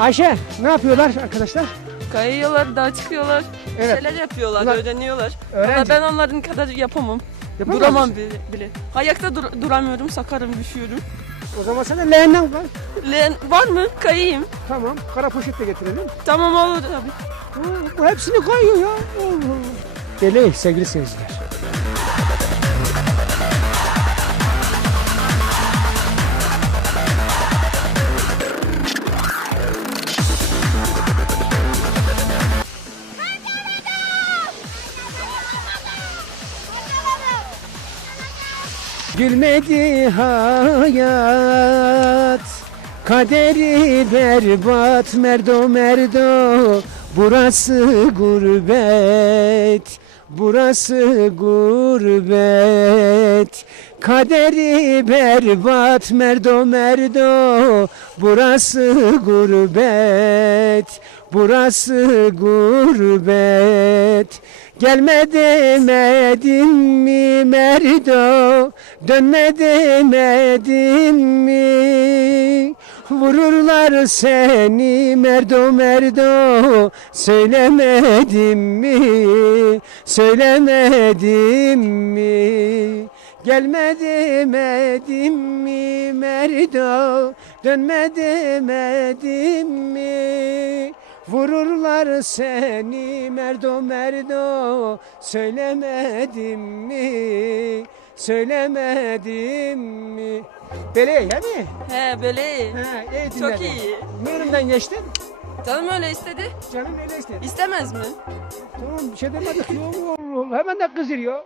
Ayşe ne yapıyorlar arkadaşlar? Kayıyorlar, dağa çıkıyorlar. Evet. Şeyler yapıyorlar, Bunlar- öğreniyorlar. Öğrenci. Ama ben onların kadar yapamam. Yapamıyor Duramam musun? bile. bile. Ayakta dur- duramıyorum, sakarım, düşüyorum. O zaman sana leğenden kal. Leğen var mı? Kayayım. Tamam kara poşet de getirelim. Tamam olur abi. Ha, bu hepsini kayıyor ya. Allah Allah. Deli sevgili seyirciler. Gülmedi hayat. Kaderi berbat merdo merdo. Burası gurbet Burası gurbet. Kaderi berbat merdo merdo. Burası gurbet. Burası gurbet. Gelme demedim mi merdo? Dönme demedim mi? Vururlar seni merdo merdo. Söylemedim mi Söylemedim mi Gelme demedim mi merdo Dönme demedim mi Vururlar seni merdo merdo Söylemedim mi Söylemedim mi Böyle iyi mi? He böyle. Ha, iyi Çok dinledin. iyi. Ne önümden geçtin? Canım öyle istedi. Canım öyle istedi. İstemez mi? Tamam bir şey demedik Allah. Hemen de kızır ya.